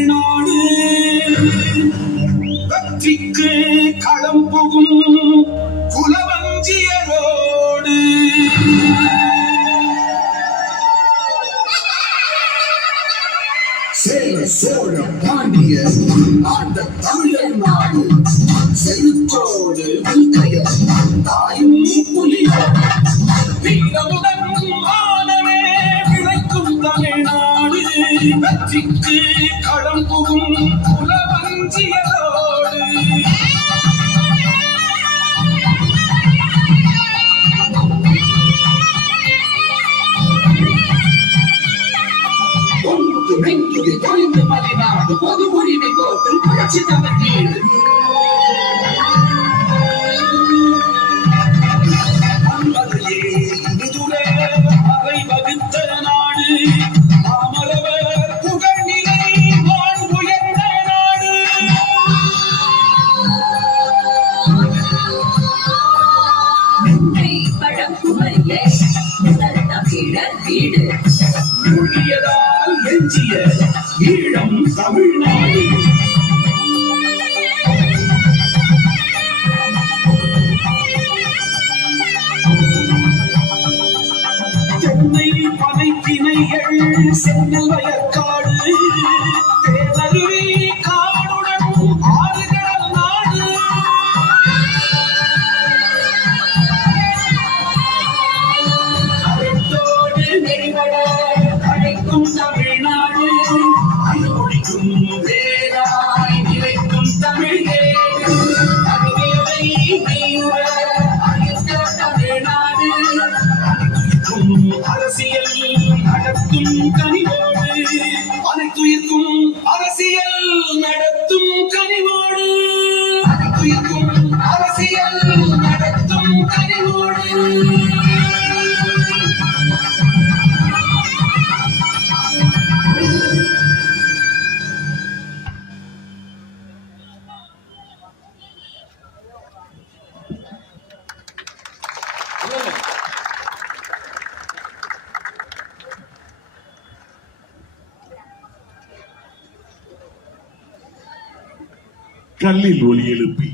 தமிழ்நாடு வெற்றிக்கு களம் புகும் குலவஞ்சியரோடு சேர சோழ பாண்டிய ஆண்ட தமிழர் நாடு செருக்கோடு தாயும் புலிய வீரமுடன் ஆனவே விளைக்கும் தமிழ்நாடு வெற்றிக்கு களம் புகும் குலவஞ்சியரோடு தொழிந்து மலைநாடு பொது உரிமை கோட்டு புரட்சி தமிழ் அவை வகுத்த நாடு மாமரவர் புகழ்நிலை வான் உயர்ந்த நாடு பழங்குமரியே தமிழர் வீடு மொழியதால் எஞ்சிய ஈழம் தமிழ்நாடு தென்னை பனைக்கிணைகள் சென்னல் வயற்காடு தேனருவி காடுடன் ஆறுகடல் நாடு அறத்தோடு நெறிவட அழைக்கும் தமிழ்நாடு அனுமொழிக்கும் வேளாய் நிலைக்கும் தமிழே தமிழை மெய்யுற அழித்த தமிழ்நாடு அரசியல் நடத்தும் கனிவோடு அனைத்துயிர்க்கும் அரசியல் நடத்தும் கனிவோடு அனைத்துயிர்க்கும் அரசியல் நடத்தும் கனிவோடு கல்லில் ஒலி எழுப்பி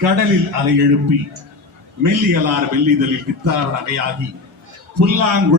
கடலில் அலை எழுப்பி மெல்லியலார் வெள்ளிதழில் வித்தார் நகையாகி புல்லாங்கு